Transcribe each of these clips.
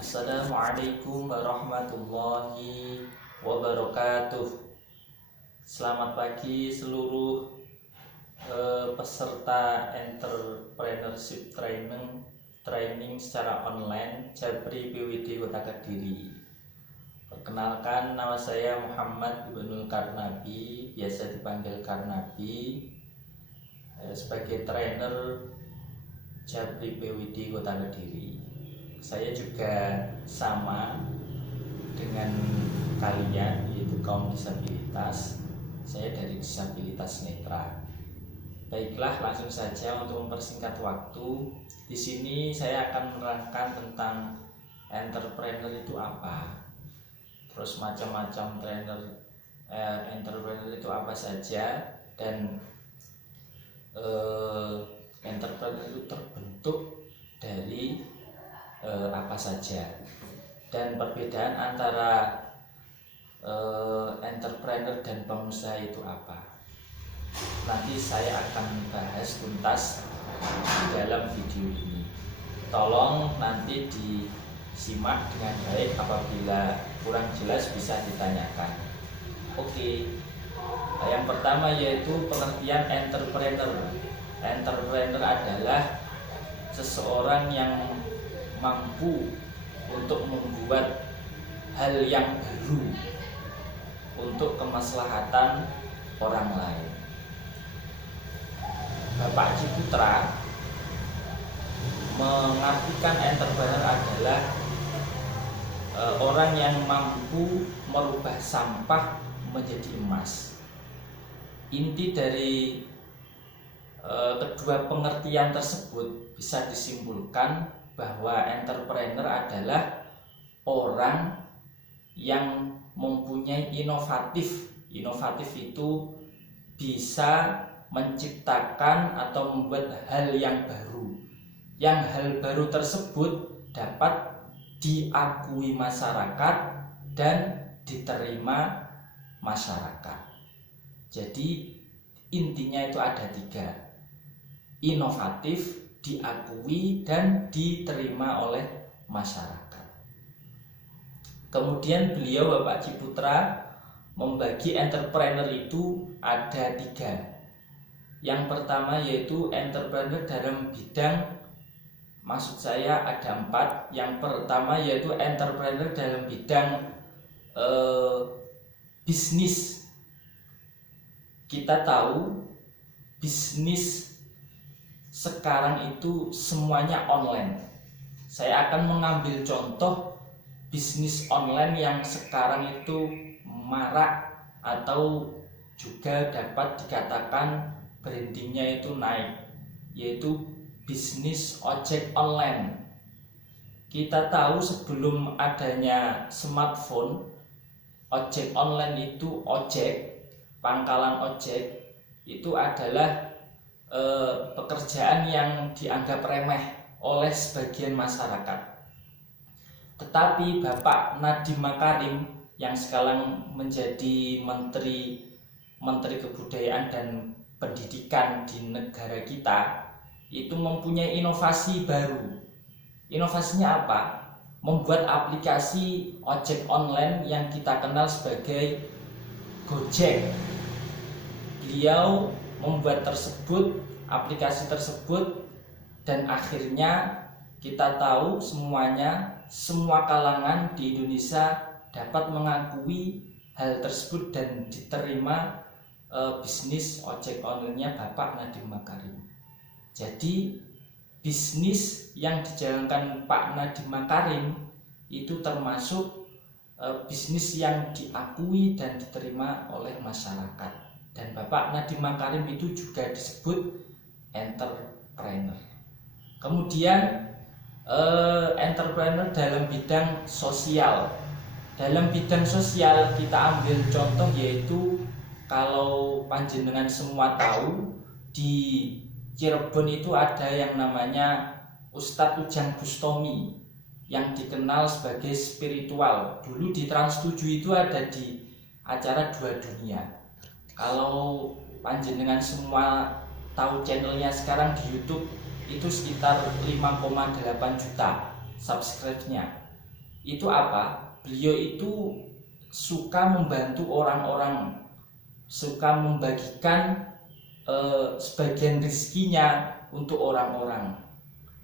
Assalamualaikum warahmatullahi wabarakatuh. Selamat pagi seluruh peserta entrepreneurship training secara online Japri PWD Kota Kediri. Perkenalkan, nama saya Muhammad Ibnul Karnabi, biasa dipanggil Karnabi, sebagai trainer Japri PWD Kota Kediri. Saya juga sama dengan kalian, yaitu kaum disabilitas. Saya dari disabilitas netra. Baiklah, langsung saja untuk mempersingkat waktu. Di sini saya akan menerangkan tentang entrepreneur itu apa. Terus macam-macam entrepreneur itu apa saja, dan entrepreneur itu terbentuk dari apa saja, dan perbedaan antara entrepreneur dan pengusaha itu apa. Nanti saya akan bahas tuntas dalam video ini. Tolong nanti disimak dengan baik, apabila kurang jelas bisa ditanyakan. Oke. Yang pertama yaitu pengertian entrepreneur. Entrepreneur adalah seseorang yang mampu untuk membuat hal yang baru untuk kemaslahatan orang lain. Bapak Ciputra mengartikan entrepreneur adalah orang yang mampu merubah sampah menjadi emas. Inti dari kedua pengertian tersebut bisa disimpulkan bahwa entrepreneur adalah orang yang mempunyai inovatif. Inovatif itu bisa menciptakan atau membuat hal yang baru. Yang hal baru tersebut dapat diakui masyarakat dan diterima masyarakat. Jadi intinya itu ada tiga: inovatif, diakui, dan diterima oleh masyarakat. Kemudian beliau, Bapak Ciputra, membagi entrepreneur itu ada tiga. Yang pertama yaitu entrepreneur dalam bidang, maksud saya ada empat. Yang pertama yaitu entrepreneur dalam bidang bisnis. Kita tahu bisnis sekarang itu semuanya online. Saya akan mengambil contoh bisnis online yang sekarang itu marak, atau juga dapat dikatakan brandingnya itu naik, yaitu bisnis ojek online. Kita tahu sebelum adanya smartphone, ojek online itu pangkalan ojek itu adalah pekerjaan yang dianggap remeh oleh sebagian masyarakat. Tetapi Bapak Nadiem Makarim yang sekarang menjadi Menteri Kebudayaan dan Pendidikan di negara kita, itu mempunyai inovasi baru. Inovasinya apa? Membuat aplikasi ojek online yang kita kenal sebagai Gojek. Beliau membuat aplikasi tersebut, dan akhirnya kita tahu semuanya, semua kalangan di Indonesia dapat mengakui hal tersebut dan diterima bisnis ojek online-nya Bapak Nadiem Makarim. Jadi bisnis yang dijalankan Pak Nadiem Makarim itu termasuk bisnis yang diakui dan diterima oleh masyarakat. Dan Bapak Nadiem Makarim itu juga disebut entrepreneur. Kemudian entrepreneur dalam bidang sosial. Dalam bidang sosial kita ambil contoh, yaitu kalau panjenengan semua tahu, di Cirebon itu ada yang namanya Ustadz Ujang Bustomi yang dikenal sebagai spiritual. Dulu di Trans 7 itu ada di acara Dua Dunia. Kalau panjenengan semua tahu channelnya sekarang di YouTube, itu sekitar 5,8 juta subscribe-nya. itu apa? Beliau itu suka membantu orang-orang, suka membagikan sebagian rezekinya untuk orang-orang.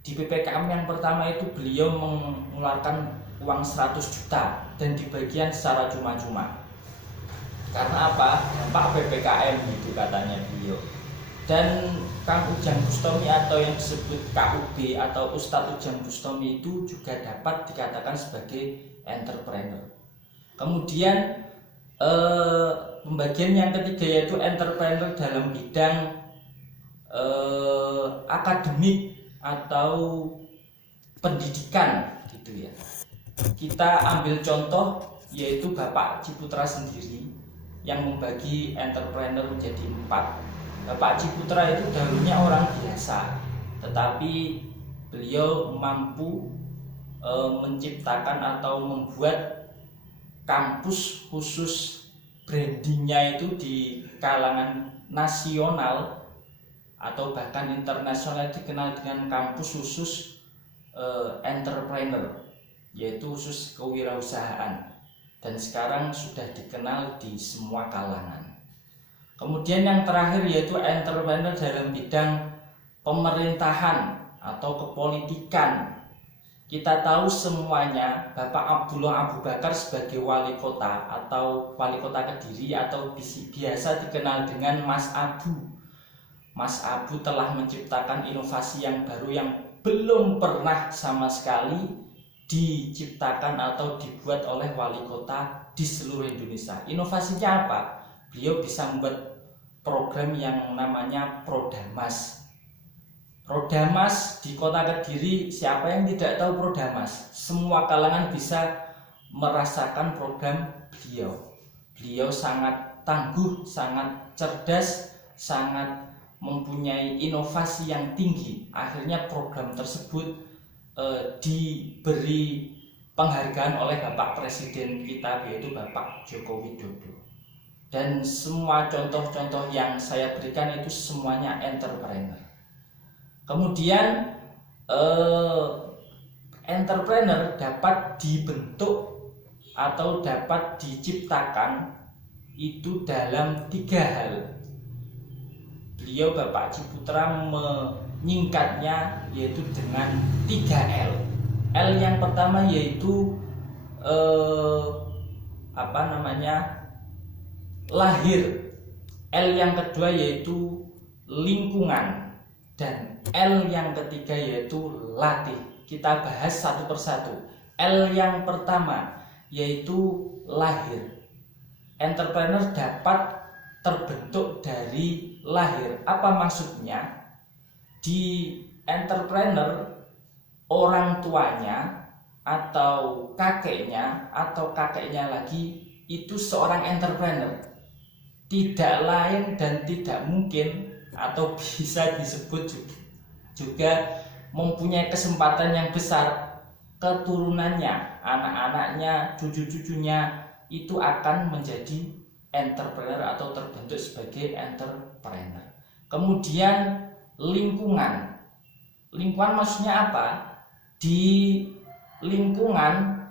Di PPKM yang pertama itu beliau mengeluarkan uang 100 juta dan dibagikan secara cuma-cuma. Karena apa? Dampak PPKM itu katanya beliau. Dan Kang Ujang Bustomi atau yang disebut KUB atau Ustadz Ujang Bustomi itu juga dapat dikatakan sebagai entrepreneur. Kemudian pembagian yang ketiga yaitu entrepreneur dalam bidang akademik atau pendidikan gitu ya. Kita ambil contoh yaitu Bapak Ciputra sendiri yang membagi entrepreneur menjadi 4. Bapak Ciputra itu dahulunya orang biasa, tetapi beliau mampu menciptakan atau membuat kampus khusus brandingnya itu di kalangan nasional atau bahkan internasional, dikenal dengan kampus khusus entrepreneur, yaitu khusus kewirausahaan, dan sekarang sudah dikenal di semua kalangan. Kemudian yang terakhir yaitu entrepreneur dalam bidang pemerintahan atau kepolitikan. Kita tahu semuanya Bapak Abdullah Abu Bakar sebagai wali kota atau wali kota Kediri atau biasa dikenal dengan Mas Abu. Mas Abu telah menciptakan inovasi yang baru yang belum pernah sama sekali diciptakan atau dibuat oleh wali kota di seluruh Indonesia. Inovasinya apa? Beliau bisa membuat program yang namanya Prodamas. Prodamas di kota Kediri, siapa yang tidak tahu Prodamas? Semua kalangan bisa merasakan program beliau. Beliau sangat tangguh, sangat cerdas, sangat mempunyai inovasi yang tinggi. Akhirnya program tersebut diberi penghargaan oleh Bapak Presiden kita, yaitu Bapak Joko Widodo. Dan semua contoh-contoh yang saya berikan itu semuanya entrepreneur. Kemudian entrepreneur dapat dibentuk atau dapat diciptakan itu dalam 3 hal. Beliau Bapak Ciputra menyingkatnya yaitu dengan 3 L. L yang pertama yaitu lahir. L yang kedua yaitu lingkungan, dan L yang ketiga yaitu latih. Kita bahas satu persatu. L yang pertama yaitu lahir. Entrepreneur dapat terbentuk dari lahir. Apa maksudnya? Di entrepreneur, orang tuanya atau kakeknya lagi itu seorang entrepreneur. Tidak lain dan tidak mungkin atau bisa disebut juga mempunyai kesempatan yang besar keturunannya, anak-anaknya, cucu-cucunya itu akan menjadi entrepreneur atau terbentuk sebagai entrepreneur. Kemudian lingkungan. Lingkungan maksudnya apa? Di lingkungan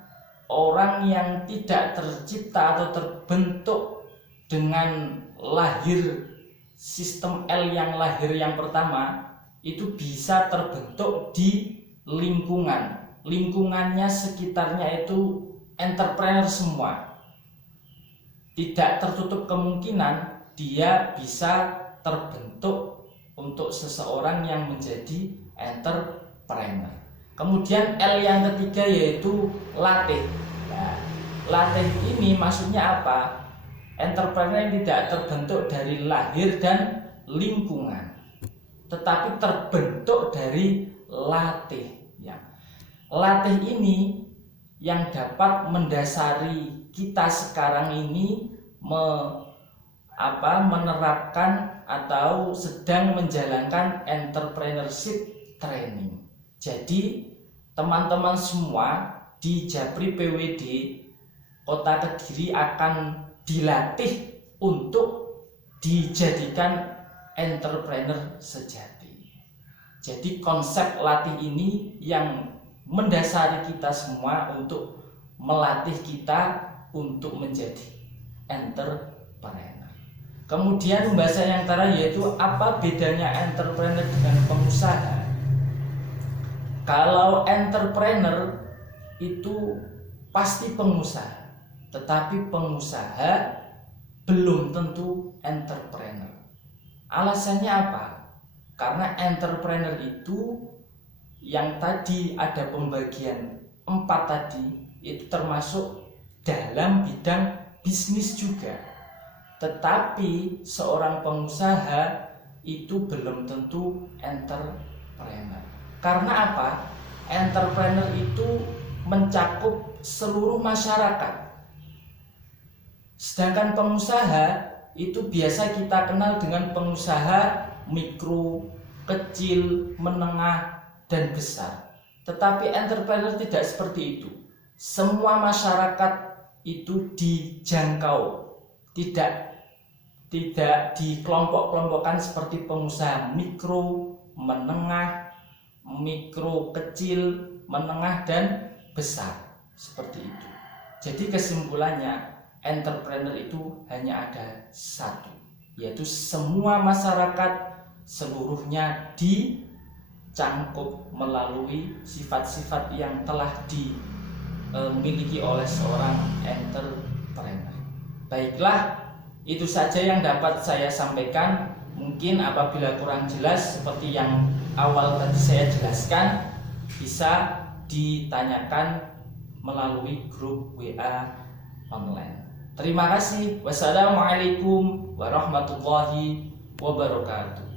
orang yang tidak tercipta atau terbentuk dengan lahir, sistem L yang lahir yang pertama itu bisa terbentuk di lingkungan. Lingkungannya sekitarnya itu entrepreneur semua. Tidak tertutup kemungkinan dia bisa terbentuk untuk seseorang yang menjadi entrepreneur. Kemudian L yang ketiga yaitu latih. Nah, latih ini maksudnya apa? Entrepreneur yang tidak terbentuk dari lahir dan lingkungan, tetapi terbentuk dari latih. Ya. Latih ini yang dapat mendasari kita sekarang ini menerapkan atau sedang menjalankan entrepreneurship training. Jadi teman-teman semua di Japri PWD Kota Kediri akan dilatih untuk dijadikan entrepreneur sejati. Jadi konsep latih ini yang mendasari kita semua untuk melatih kita untuk menjadi entrepreneur. Kemudian pembahasan yang terakhir yaitu apa bedanya entrepreneur dengan pengusaha. Kalau entrepreneur itu pasti pengusaha, tetapi pengusaha belum tentu entrepreneur. Alasannya apa? Karena entrepreneur itu yang tadi ada pembagian 4 tadi itu termasuk dalam bidang bisnis juga. Tetapi seorang pengusaha itu belum tentu entrepreneur. Karena apa? Entrepreneur itu mencakup seluruh masyarakat. Sedangkan pengusaha itu biasa kita kenal dengan pengusaha mikro, kecil, menengah, dan besar. Tetapi entrepreneur tidak seperti itu. Semua masyarakat itu dijangkau, tidak dikelompok-kelompokkan seperti pengusaha mikro, menengah, mikro, kecil, menengah, dan besar. Seperti itu. Jadi kesimpulannya, entrepreneur itu hanya ada satu, yaitu semua masyarakat seluruhnya dicangkup melalui sifat-sifat yang telah dimiliki oleh seorang entrepreneur. Baiklah, itu saja yang dapat saya sampaikan. Mungkin apabila kurang jelas seperti yang awal tadi saya jelaskan, bisa ditanyakan melalui grup WA online. Terima kasih. Wassalamualaikum warahmatullahi wabarakatuh.